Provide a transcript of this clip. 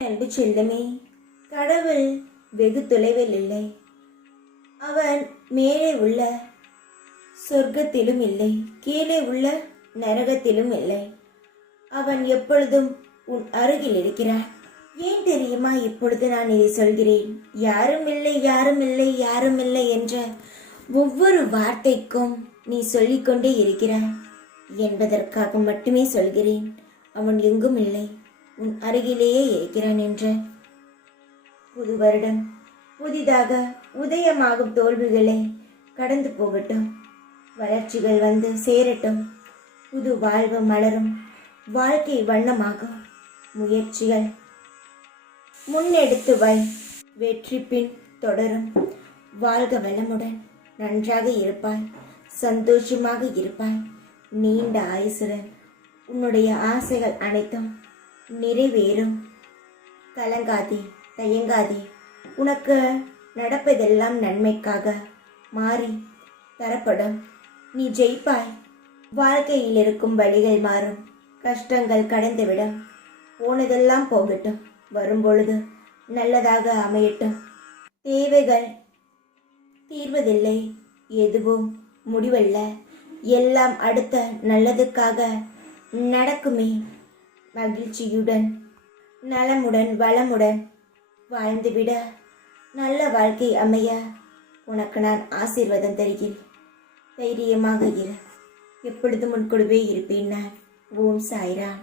அன்பு செல்லமே, கடவுள் வெகு தொலைவில் இல்லை. அவன் மேலே உள்ள சொர்க்கத்திலும் இல்லை, கீழே உள்ள நரகத்திலும் இல்லை. அவன் எப்பொழுதும் உன் அருகில் இருக்கிறான். ஏன் தெரியுமா இப்பொழுது நான் இதை சொல்கிறேன்? யாரும் இல்லை, யாரும் இல்லை, யாரும் இல்லை என்ற ஒவ்வொரு வார்த்தைக்கும் நீ சொல்லிக்கொண்டே இருக்கிறாய் என்பதற்காக மட்டுமே சொல்கிறேன். அவன் எங்கும் இல்லை, உன் அருகிலேயே இருக்கிறான் என்ற. புது வருடம் புதிதாக உதயமாகும் தோல்விகளை கடந்து போகட்டும், வளர்ச்சிகள் வந்து சேரட்டும், புது வாழ்வு மலரும், வாழ்க்கை வண்ணமாகும். முயற்சிகள் முன்னெடுத்து வை, வெற்றி பின் தொடரும். வாழ்க வளமுடன், நன்றாக இருப்பாய், சந்தோஷமாக இருப்பாய், நீண்ட ஆயுசுடன் உன்னுடைய ஆசைகள் அனைத்தும் நிறைவேறும். கலங்காதே, தயங்காதே. உனக்கு நடப்பதெல்லாம் நன்மைக்காக மாறி தரப்படும். நீ ஜெயிப்பாய். வாழ்க்கையில் இருக்கும் வழிகள் மாறும், கஷ்டங்கள் கடந்துவிடும். போனதெல்லாம் போகட்டும், வரும்பொழுது நல்லதாக அமையட்டும். தேவைகள் தீர்வதில்லை, எதுவும் முடிவல்ல. எல்லாம் அடுத்த நல்லதுக்காக நடக்குமே. மகிழ்ச்சியுடன் நலமுடன் வளமுடன் வாழ்ந்துவிட நல்ல வாழ்க்கை அமைய உனக்கு நான் ஆசீர்வாதம் தருகிறேன். தைரியமாக இரு. எப்பொழுதும் உன் கூடவே இருப்பேன் நான். ஓம் சாய்ராம்.